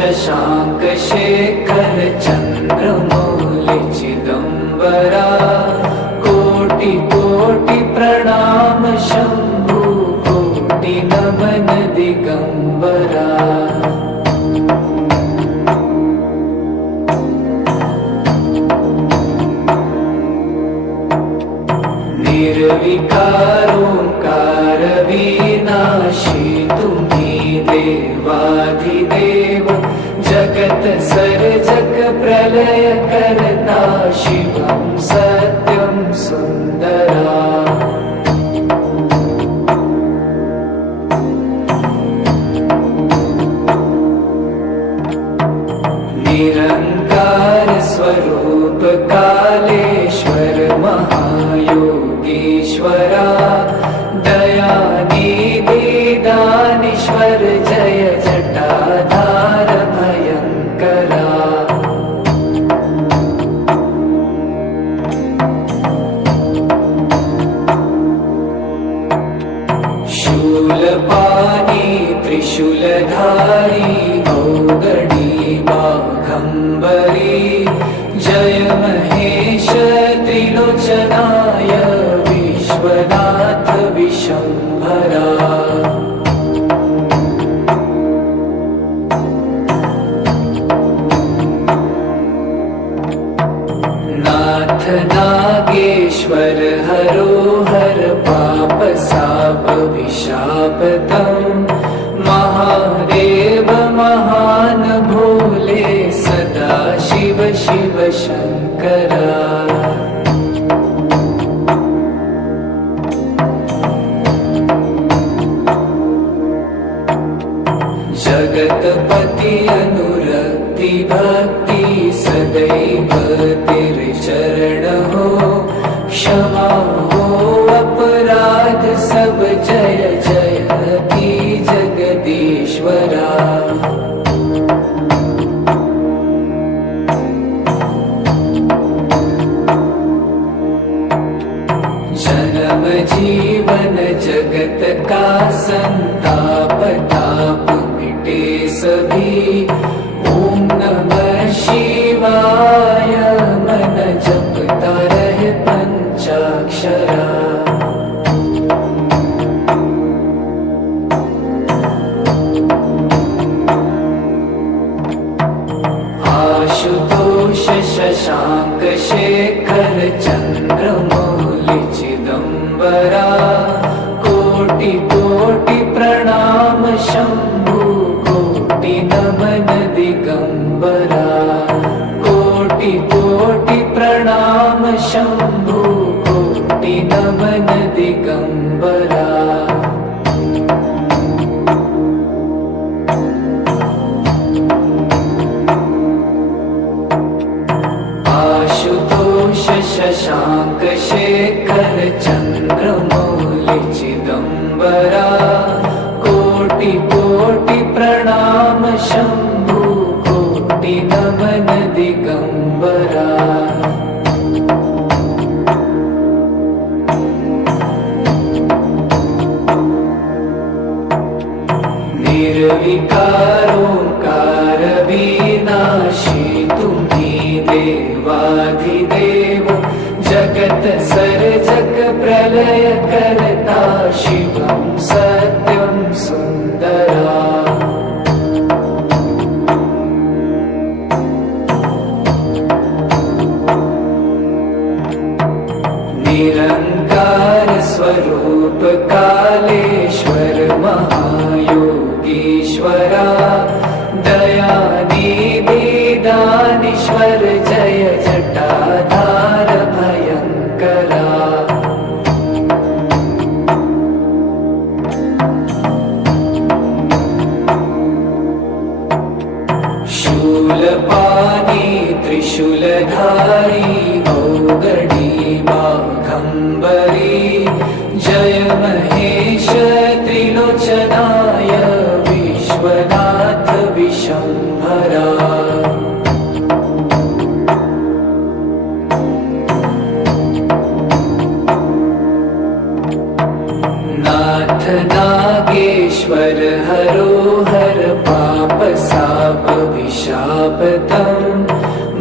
शशांक शेखर चंद्रमौलि चिदंबरा कोटि कोटि प्रणाम शंभु कोटि नमन दिगंबरा। निर्विकारोंकार विनाशी तुम्ही देवाधिदेव जगत सर्जक प्रलय करता शिवं सत्यं सुंदरा। निरंकार स्वरूप कालेश्वर महायोगीश्वरा दयानिधि दानीश्वर जय जटाधार भयंकरा। शूलपाणी त्रिशूलधारी औगणी बाघंबरी जय महेश त्रिलोचनाय विश्वनाथ विशंभरा। नाथ नागेश्वर हरोहर पाप साप विशापतम महादेव महान भोले सदा शिव शिव शंकरा। जगतपति अनुरक्ति भक्ति सदैव तेरे चरण हो क्षमा हो अपराध सब जय जय की जगदीश्वरा। जन्म जीवन जगत का संताप ताप मिटे सभी ओम नमः शिवाय मन जपता रहे पंचाक्षरा। आशुतोष शशांक शेखर चंद्रमौलि चिदंबरा कोटि कोटि प्रणाम शंभु कोटि नमन दिगंबरा। कोटि कोटि प्रणाम शंभु कोटि नमन दिगंबरा। आशुतोष शशांक शेखर चंद्रमौलि चिदंबरा कोटि कोटि प्रणाम शंभु कोटि नमन दिगंबरा। निर्विकारोंकार विनाशी तुम्ही देवाधिदेव जगत सर्जक प्रलय करता शिवं सत्यं सुंदरा। निरंकार स्वरूप कालेश्वर महायोगीश्वरा दयानिधि दानीश्वर जय जटाधार भयंकरा। शूलपाणी त्रिशूलधारी औगणी बाघंबरी जय महेश त्रिलोचनाय विश्वनाथ विशंभरा। नाथ नागेश्वर हरोहर पाप साप शापतम्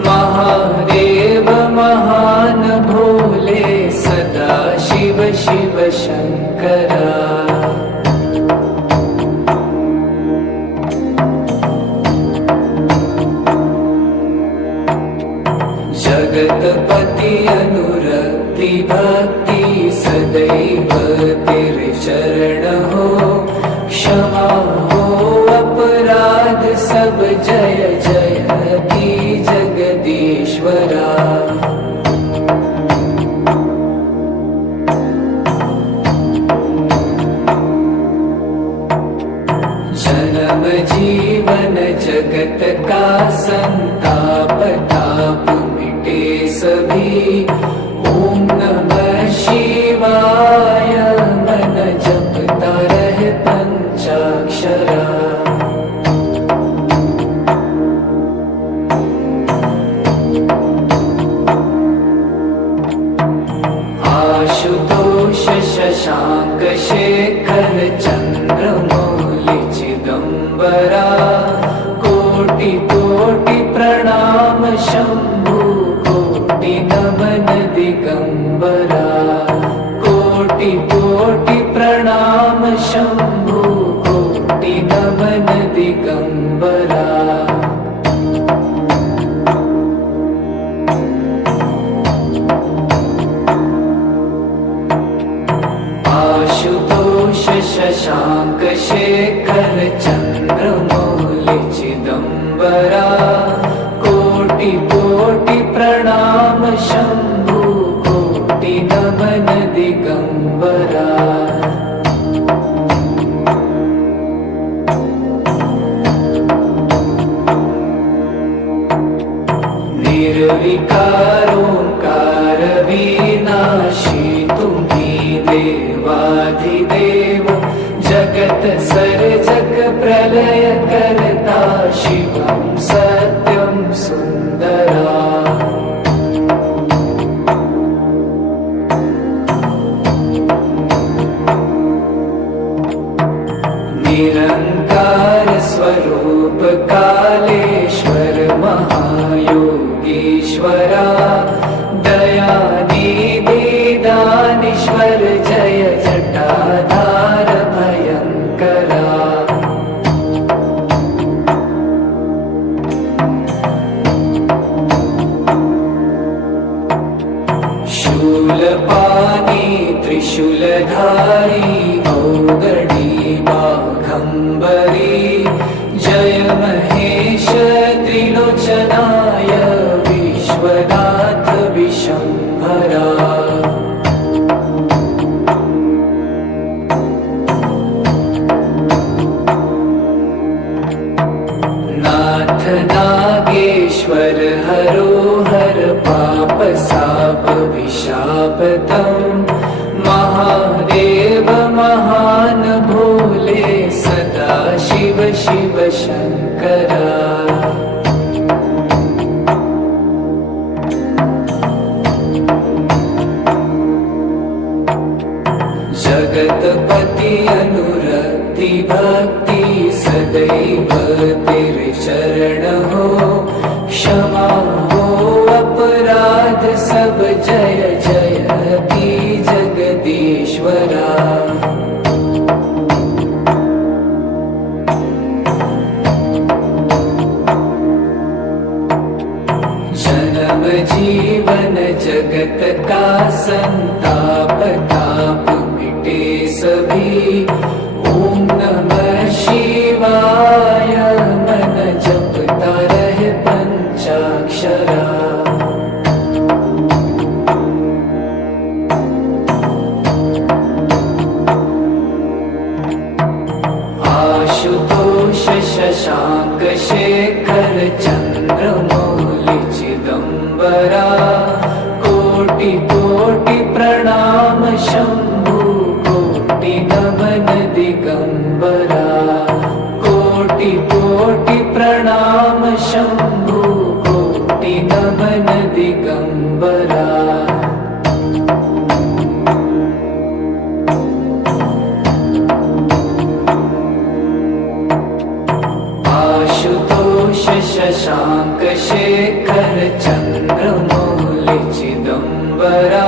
महादेव महान भोले सदा शिव शिव शंकरा जगतपति अनुरक्ति भक्ति सदैव तेरे चरण हो क्षमा हो अपराध सब जय जय की जगदीश्वरा जन्म जीवन जगत का संताप ताप मिटे सभी ओम नमः शिवाय मन जपता रहे पंचाक्षरा आशुतोष शशांक शेखर चंद्रमौलि चिदंबरा कोटि कोटि प्रणाम शंभु कोटि नमन दिगंबरा कोटि कोटि प्रणाम शंभु कोटि नमन दिगंबरा आशुतोष शशांक शेखर चंद्रमौलि चिदंबरा कोटि कोटि प्रणाम शंभु कोटि नमन दिगंबरा निर्विकारोंकार विनाशी तुम्ही देवाधिदेव जगत सर्जक प्रलय करता शिवं सत्यं सुंदरा निरंकार स्वरूप कालेश्वर महायोगीश्वरा दयानिधि दानीश्वर जय जटाधार भयंकरा शूलपाणी त्रिशूलधारी औगणी बाघंबरी जय महेश त्रिलोचनाय विश्वनाथ विशंभरा नाथ नागेश्वर हरोहर पाप साप विशापतम् महादेव महान भोले सदा शिव शिव शंकरा जगतपति अनुरक्ति भक्ति सदैव तेरे चरण हो क्षमा हो अपराध सब जय जय की जगदीश्वरा जन्म जीवन जगत का संताप ताप मिटे सभी ओम नमः शिवाय मन जपता रहे पंचाक्षरा आशुतोष शशांक शेखर चंद्रमौलि चिदंबरा कोटि कोटि प्रणाम शंभु कोटि नमन दिगंबरा कोटि कोटि प्रणाम शंभु कोटि नमन दिगंबरा शशांक शेखर चंद्रमौली चिदंबरा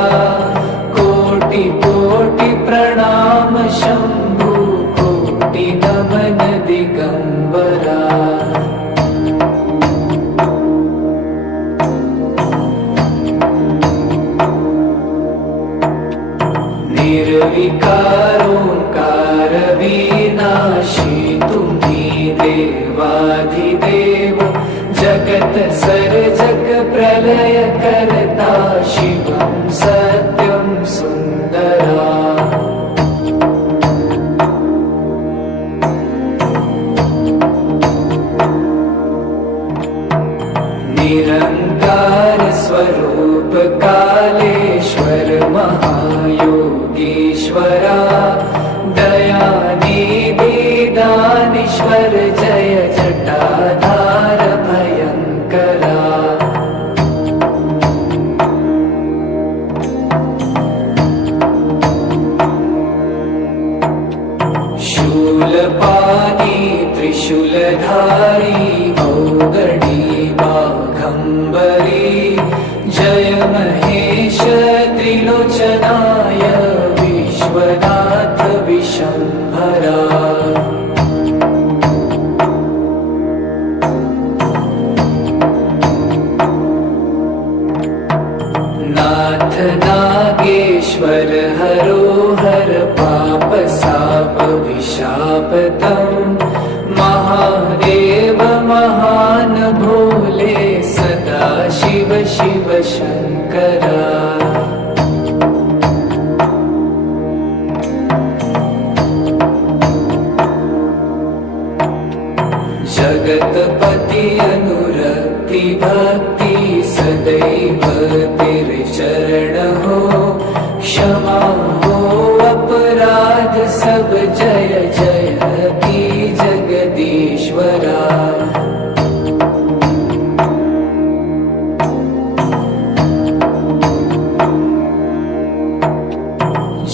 कोटि कोटि प्रणाम शंभु कोटि नमन दिगंबरा निर्विकारोंकार विनाशी तुम्ही देवाधिदेव जगत सर्जक प्रलय करता शिवं सत्यं सुंदरा निरंकार स्वरूप कालेश्वर महायोगीश्वरा दयानिधि दानीश्वर जय जटाधार भयंकरा शूलपाणी त्रिशूलधारी औगणी बाघंबरी जय महेश त्रिलोचनाय विश्वनाथ विशंभरा नाथ नागेश्वर हरोहर पाप साप विशापतम महादेव महान भोले सदा शिव शिव शंकरा जगतपति अनुरक्ति भक्ति सदैव तेरे चरण हो क्षमा हो अपराध सब जय जय की जगदीश्वरा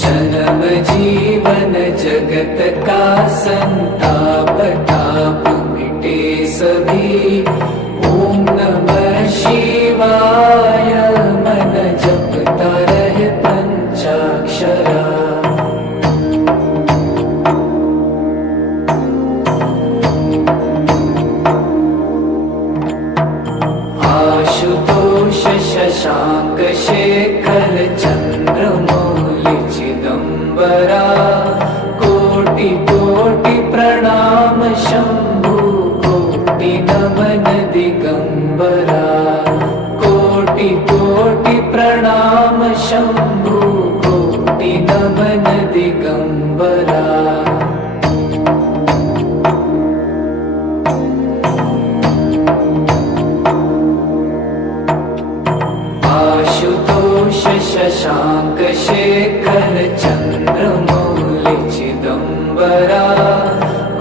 जन्म जीवन जगत का संताप ताप मिटे सभी ओम नमः शिवाय मन जपता रहे पंचाक्षरा आशुतोष शशांक शेखर चंद्रमौली चिदंबरा कोटि कोटि प्रणाम शंभु कोटि नमन दिगंबरा कोटि कोटि प्रणाम शंभु कोटि नमन दिगंबरा आशुतोष शशांक शेखर चंद्रमौली चिदंबरा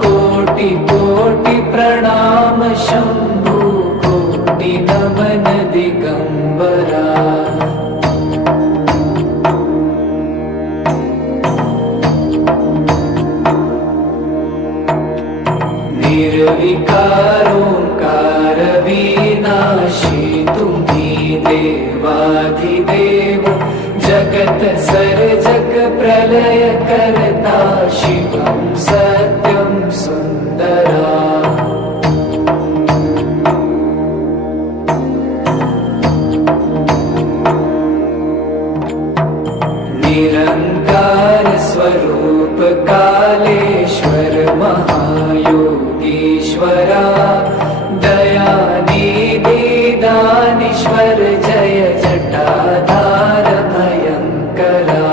कोटि कोटि प्रणाम शंभु कोटि नमन दिगंबरा निर्विकारोंकार विनाशी तुम्ही देवाधिदेव जगत सर्जक प्रलय करता शिवं सत्यं सुंदरा निरंकार स्वरूप कालेश्वर महायोगीश्वरा दयानिधि दानीश्वर जय जटाधार भयंकरा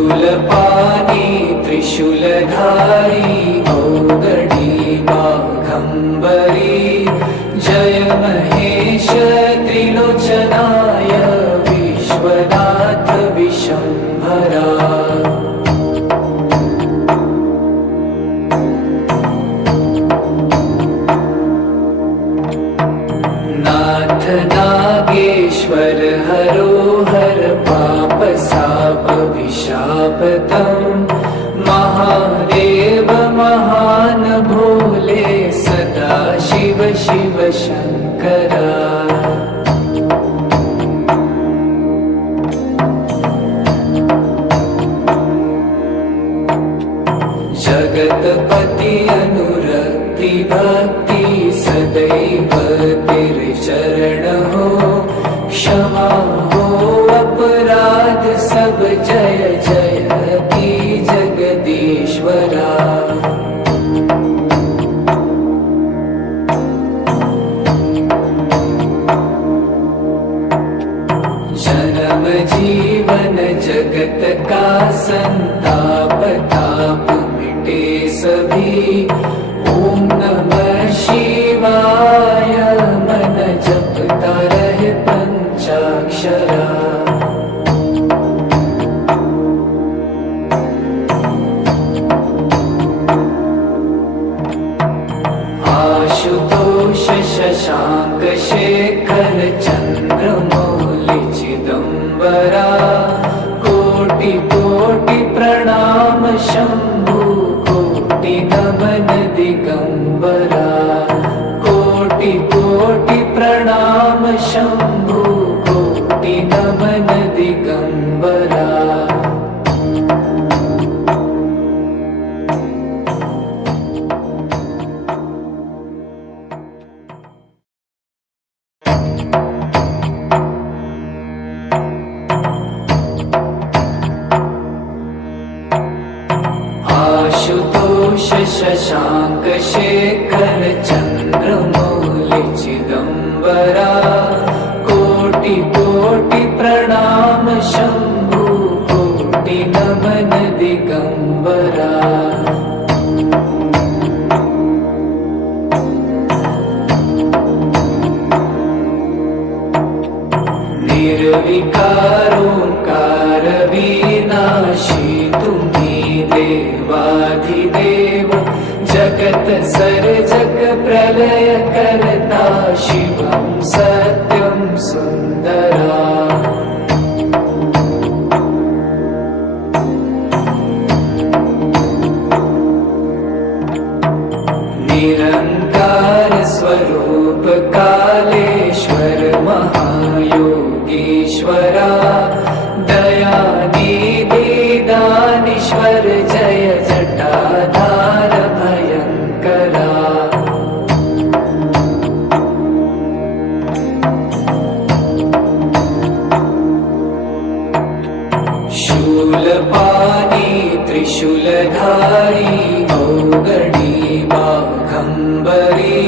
शूलपाणी त्रिशूलधारी औगणी बाघंबरी जय महेश त्रिलोचनाय विश्वनाथ विशंभरा नाथ नागेश्वर हरोहर पाप पापशापविशापतम् महादेव महान भोले सदा शिव शिव शंकरा। जगतपति अनुरक्ति भक्ति सदैव तेरे चरण हो, क्षमा हो अपराध सब जय जयति जगदीश्वरा। जन्म जीवन जगत का संताप ताप मिटे सभी, ओम नमः शिवाय मन जपता रहे पंचाक्षरा। आशुतोष शशांक शेखर चंद्रमौलि चिदंबरा, कोटि कोटि प्रणाम शंभु कोटि नमन दिगंबरा। कोटि कोटि प्रणाम शंभु कोटि नमन दिगंबरा। आशुतोष शशांक शेखर चंद्रमौलि चिदंबरा, कोटि कोटि प्रणाम शंभु कोटि नमन दिगंबरा। निर्विकारोंकार विनाशी तुम्ही देवाधिदेव, जगत सर्जक प्रलय करता शिवं सत्यं सुंदरा। निरंकार स्वरूप कालेश्वर महायोगीश्वरा, दयानिधि दानीश्वर जय जटाधार भयंकरा। शूलपाणी त्रिशूलधारी औगणी बाघंबरी,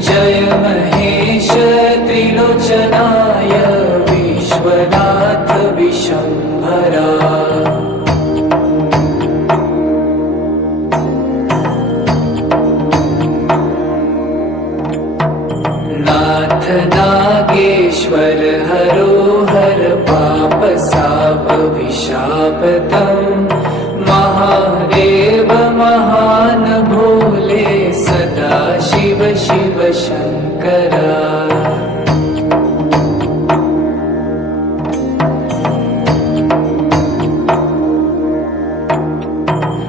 जय महेश त्रिलोचनाय विश्वनाथ विशंभरा। नाथ नागेश्वर हरो हर पाप साप विशापतम्, महादेव महान भोले सदा शिव शिव शंकरा।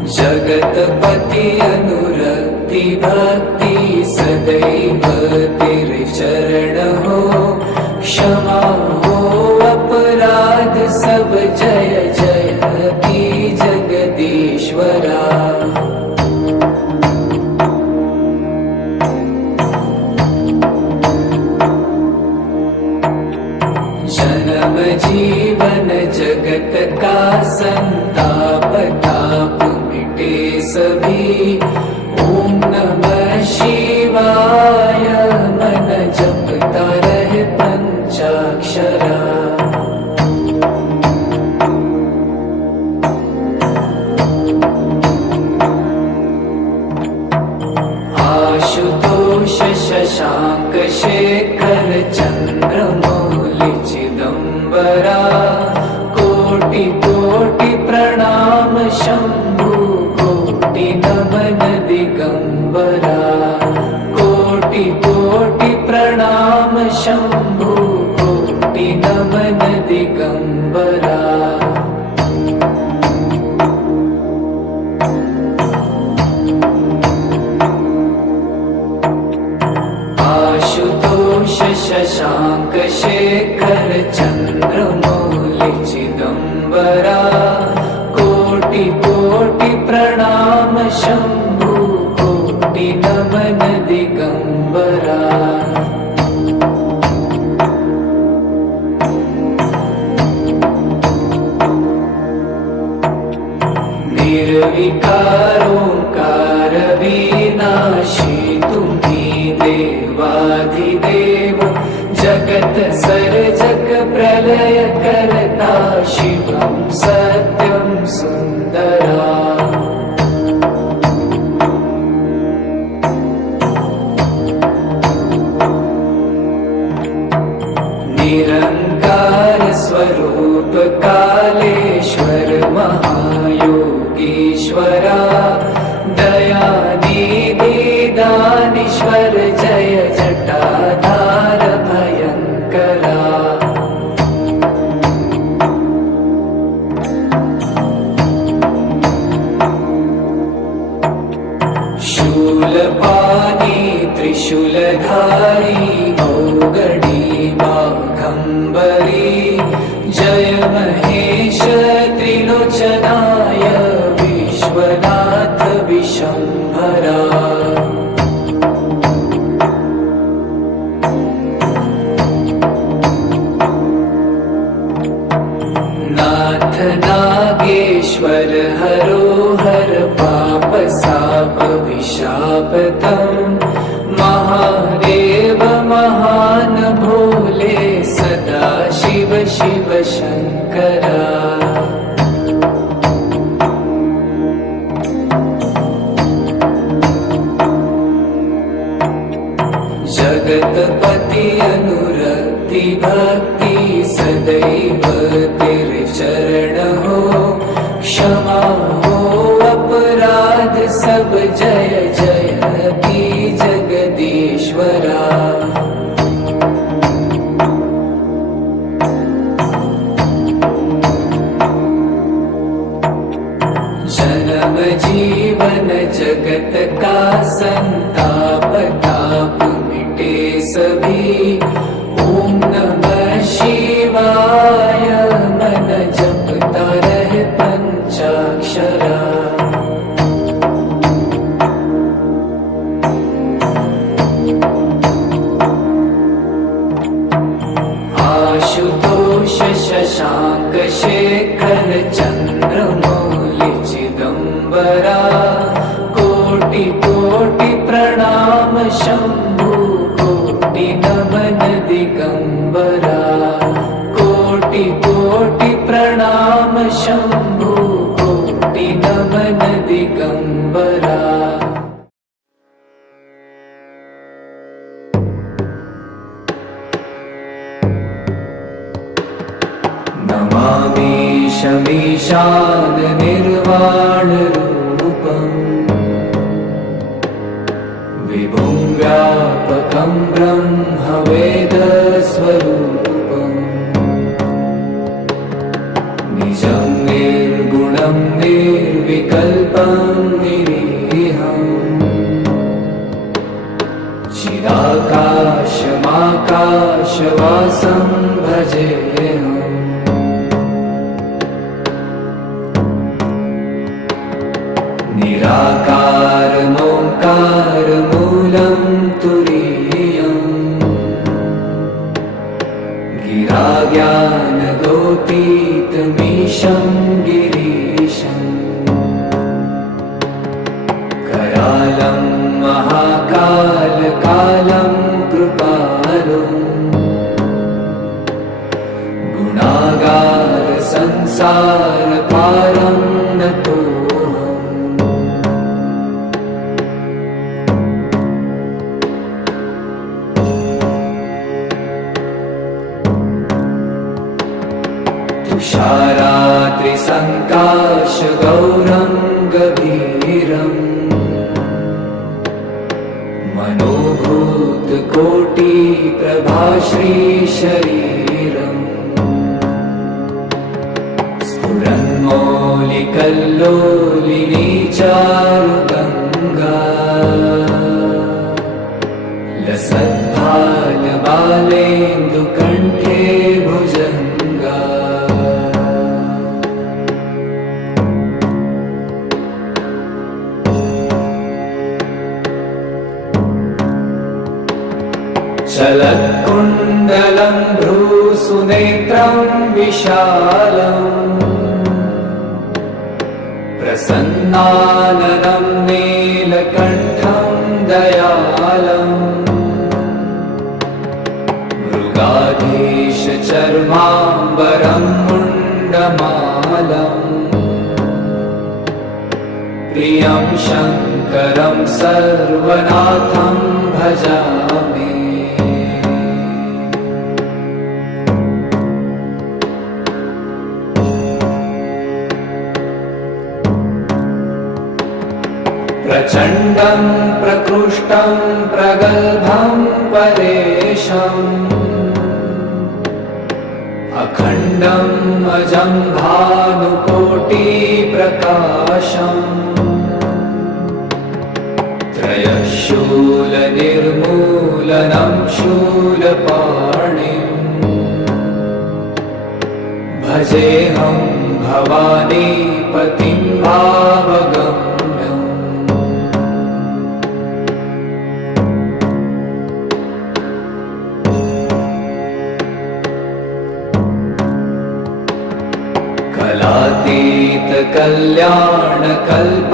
जगतपति अनुरक्ति भक्ति सदैव तेरे चरण हो, क्षमा हो अपराध सब जय जयति जगदीश्वरा। जन्म जीवन जगत का संताप ताप मिटे सभी, ओम नमः शिवाय मन जपता रहे पंचाक्षरा। आशुतोष शशांक शेखर चंद्रमौलि चिदंबरा, कोटि कोटि प्रणाम शंभु कोटि नमन दिगंबरा। कोटि कोटि प्रणाम शंभु कोटि नमन दिगंबरा। जगत सर्जक प्रलय करता शिवं सत्यं सुन्दरा निरंकार स्वरूप कालेश्वर महायोगीश्वरा दयानिधि दानीश्वर जय जटाधार भयंकरा शूलपाणी त्रिशूलधारी औगडी बाघंबरी जय महेश त्रिलोचनाय विश्वनाथ विशंभरा नाथ नागेश्वर हरोहर पाप साप विशापतम महादेव महान भोले सदा शिव शिव शंकरा जगतपति अनुरक्ति भक्ति सदैव तेरे चरण हो क्षमा हो अपराध सब जय जय की जगदीश्वरा जन्म जीवन जगत का संताप ताप मिटे सभी ओम नमः शिवाय मन जपता रहे पंचाक्षरा आशुतोष शशांक शेखर चंद्रमौलि चिदंबरा कोटि कोटि प्रणाम शंभु कोटि नमन दिगंबरा कोटि कोटि प्रणाम शंभु कोटि नमन दिगंबरा नमामि शमीशान निर्वाण रूपम् विभुं व्यापकं ब्रह्म वेद स्वरूपम् निजं निर्गुणं निर्विकल्पं निरीहम् चिदाकाशमाकाशवासं भजेऽहम् निराकारमोङ्कार मूलं तुरीयम् गिराज्ञानदोतीतमीशं गिरीशम् करालं महाकालकालं कृपालुम् गुणागार संसारकारं नतोऽहम् तुषारात्रिसङ्काशगौरं गभीरम् मनोभूतकोटिप्रभाश्रीशरीरम् स्फुरन्मौलिकल्लोलिनी चारुगङ्गा लसद्भालबालेन्दुकण्ठे भुजङ्गा चलत्कुण्डलं भ्रूसुनेत्रं विशालम् प्रसन्नाननं नीलकण्ठं दयालम् मृगा चर्माम्बरं मुण्डमालम् प्रियं शङ्करं सर्वनाथं भजामि प्रचण्डं प्रकृष्टं प्रगल्भं परेशम् अखण्डम् अजं भानुकोटिप्रकाशम् त्रयशूलनिर्मूलनं शूलपाणिम् भजेऽहं भवानीपतिं भावगम्यम् कलातीत कल्याण कल्पान्तकारी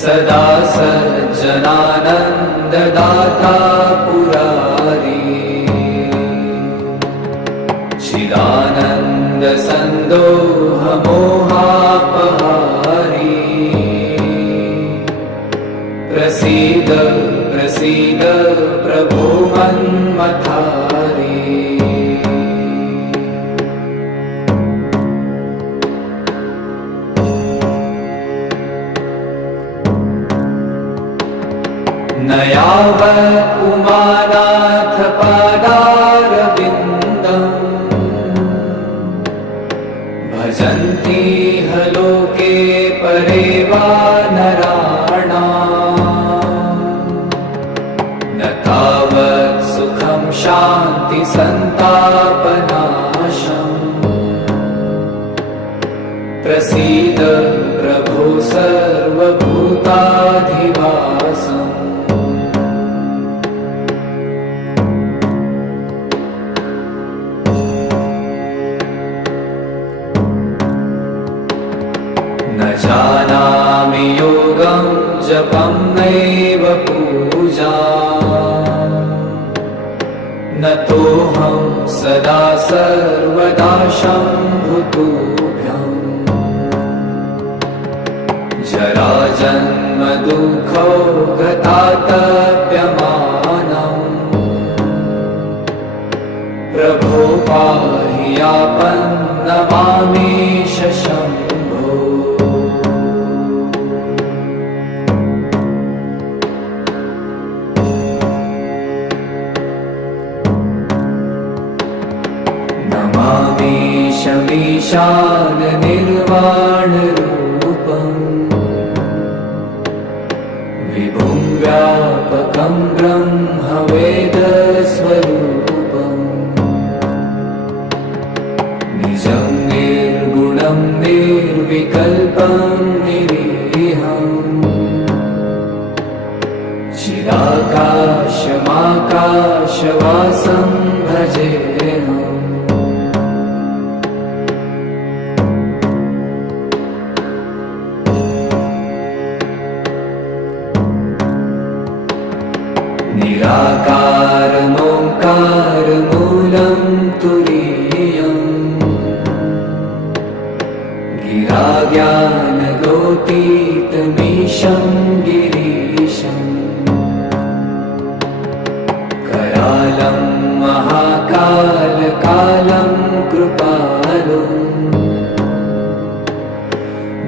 सदा सज्जनानन्ददाता पुरारी चिदानन्द सन्दोह मोहापहारी प्रसीद प्रसीद प्रभो मन्मथारी न यावत् उमानाथ पादारविन्दम् भजन्ति ह लोके परे वा नराणाम् न तावत् सुखं शान्ति सन्तापनाशम् प्रसीद प्रभो सर्वभूताधिवासम् न जानामि योगं जपं नैव पूजा न तोऽहं सदा सर्वदा शम्भुतुभ्यम् जराजन्म दुःखो गतातप्यमानम् प्रभो पाहि आपन्नमामीश शम्भो नमामीशमीशान निर्वाणरूपम् विभुं व्यापकं ब्रह्मवेदस्वरूपम् निजं निर्गुणं निर्विकल्पं निरीहम् चिदाकाशमाकाशवासं भजेऽहम् निराकारमोङ्कारमूलं तुरीयम् गिराज्ञानगोतीतमीशं गिरीशम् करालं महाकालकालं कृपालुम्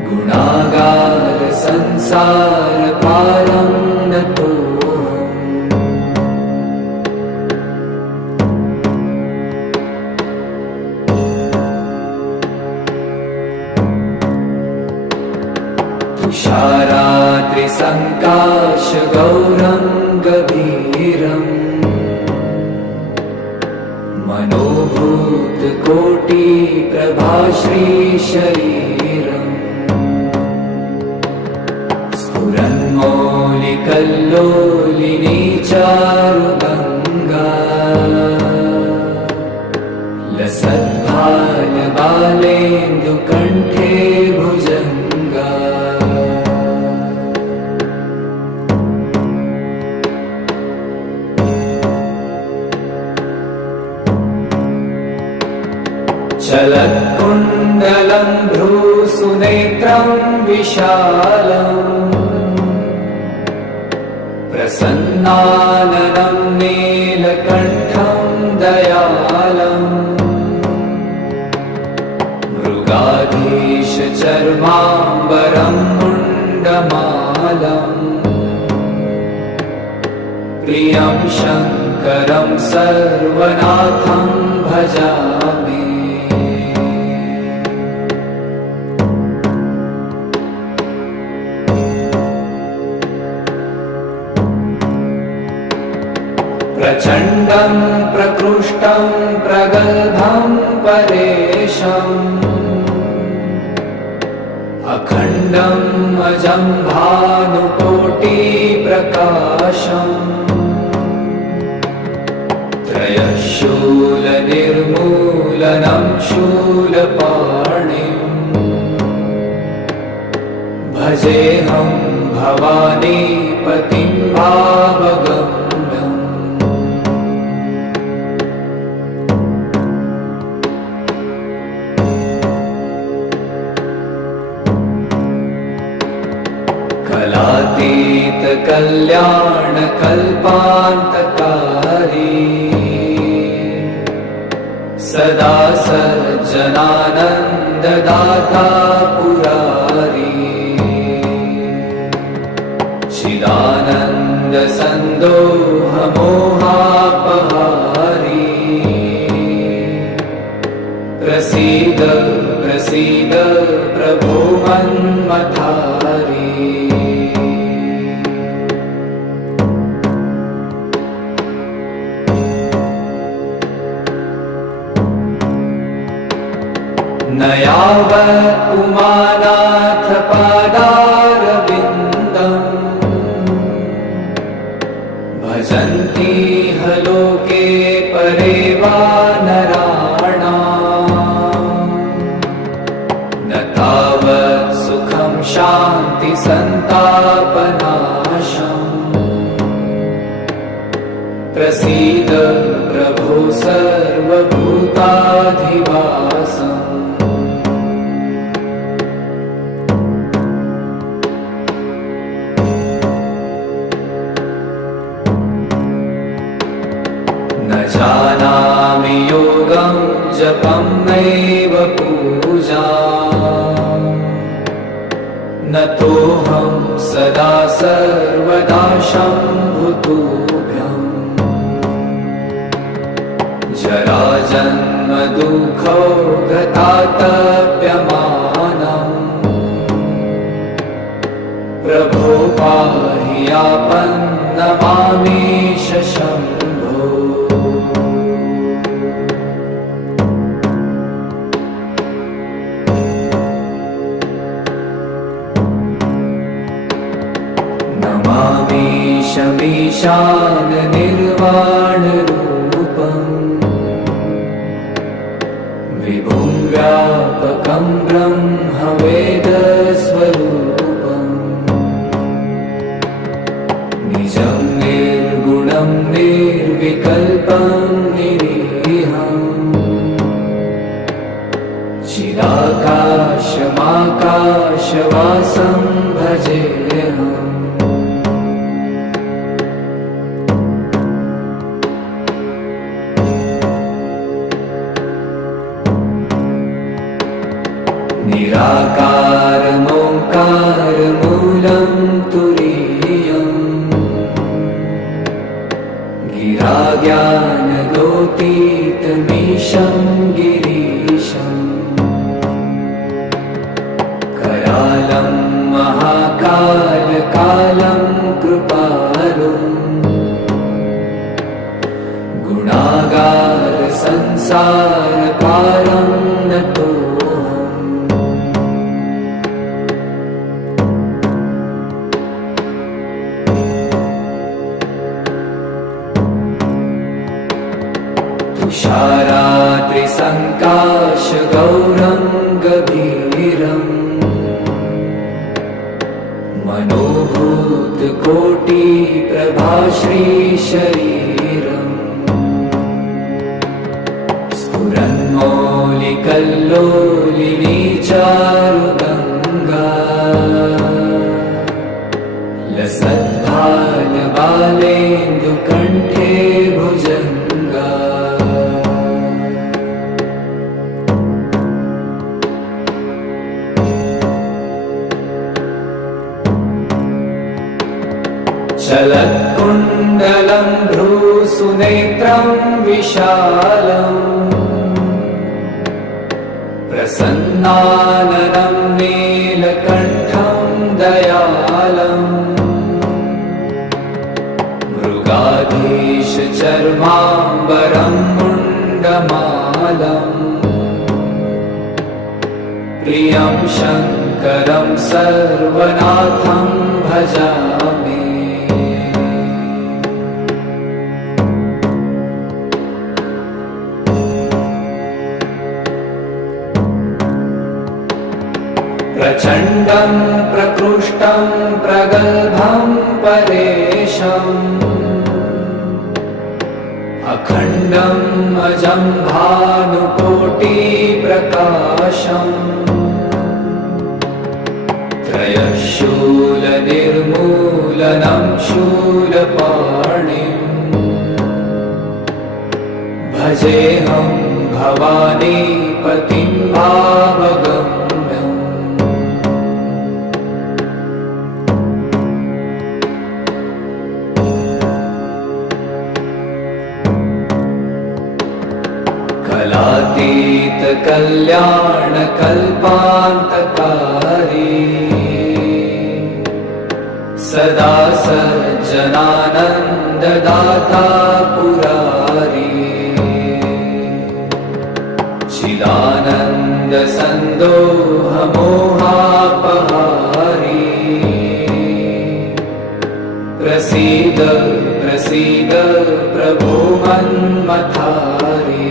गुणागार संसारपारं नतोऽहम् तुषाराद्रिसङ्काशगौरं गभीरम् मनोभूतकोटिप्रभाश्रीशरीरम् स्फुरन्मौलिकल्लोलिनी चारुगङ्गा लसद्भालबालेन्दुकण्ठे भुजङ्गा विशालम् प्रसन्नाननं नीलकण्ठं दयालम् मृगाधीशचर्माम्बरं मुण्डमालम् प्रियं शङ्करं सर्वनाथं भजामि। प्रचण्डं प्रकृष्टं प्रगल्भं परेशम् अखण्डम् अजं भानुकोटिप्रकाशम् त्रयशूलनिर्मूलनं शूलपाणिम् भजेऽहं भवानीपतिं भावगम्यम्। कलातीत कल्याण कल्पान्तकारी सदा सज्जनानन्ददाता पुरारी चिदानन्द सन्दोह मोहापहारी प्रसीद प्रसीद प्रभो मन्मथारी। न यावत् उमानाथ पादारविन्दम् भजन्ति ह लोके परे वा नराणाम् न तावत् सुखं शान्ति सन्तापनाशम् प्रसीद प्रभो सर्वभूताधिवासम्। न जानामि योगं जपं नैव पूजाम् न तोऽहं सदा सर्वदा शम्भुतुभ्यम् जराजन्म दुःखौ गतातप्यमानम् प्रभो पाहि आपन्नमामीश शम्भो। नमामीशमीशान निर्वाणरूपम् विभुं व्यापकं ब्रह्मवेदस्वरूपम् निजं निर्गुणं निर्विकल्पं निरीहम् चिदाकाशमाकाशवासं भजेऽहम्। निराकारमोङ्कारमूलं तुरीयम् गिराज्ञानगोतीतमीशं गिरीशम् करालं महाकालकालं कृपालुम् गुणागार संसारकारं नतोऽहम्। तुषाराद्रिसङ्काशगौरङ्गभीरम् मनोभूतकोटिप्रभाश्रीशरीरम् स्फुरन्मौलिकल्लोलिनी चारुगङ्गा चलत्कुण्डलं भ्रूसुनेत्रं विशालम् प्रसन्नाननं नीलकण्ठं दयालम् मृगाधीशचर्माम्बरं मुण्डमालम् प्रियं शङ्करं सर्वनाथं भजामि। प्रचण्डं प्रकृष्टं प्रगल्भं परेशम् अखण्डम् अजं भानुकोटिप्रकाशम् त्रयशूलनिर्मूलनं शूलपाणिम् भजेऽहं भवानीपतिं भावगम्यम्। कलातीत कल्याण कल्पान्तकारी सदा सज्जनानन्ददाता पुरारी चिदानन्द सन्दोह मोहापहारी प्रसीद प्रसीद प्रभो मन्मथारी।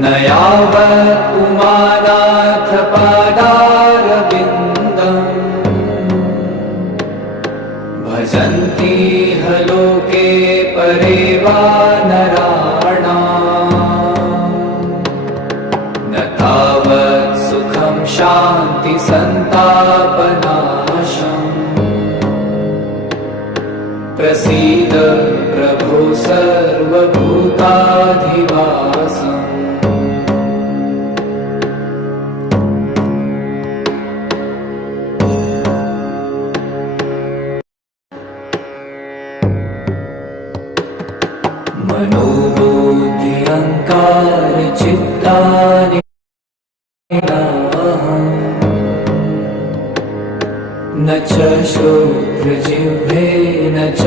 न यावत् उमानाथ पादारविन्दम् भजन्ति ह लोके परे वा नराणाम् न तावत् सुखं शान्ति सन्तापनाशम् प्रसीद प्रभो सर्वभूताधिवासम्। मनोबुद्धि अहंकार चित्तानि न च श्रोत्रजिह्वे न च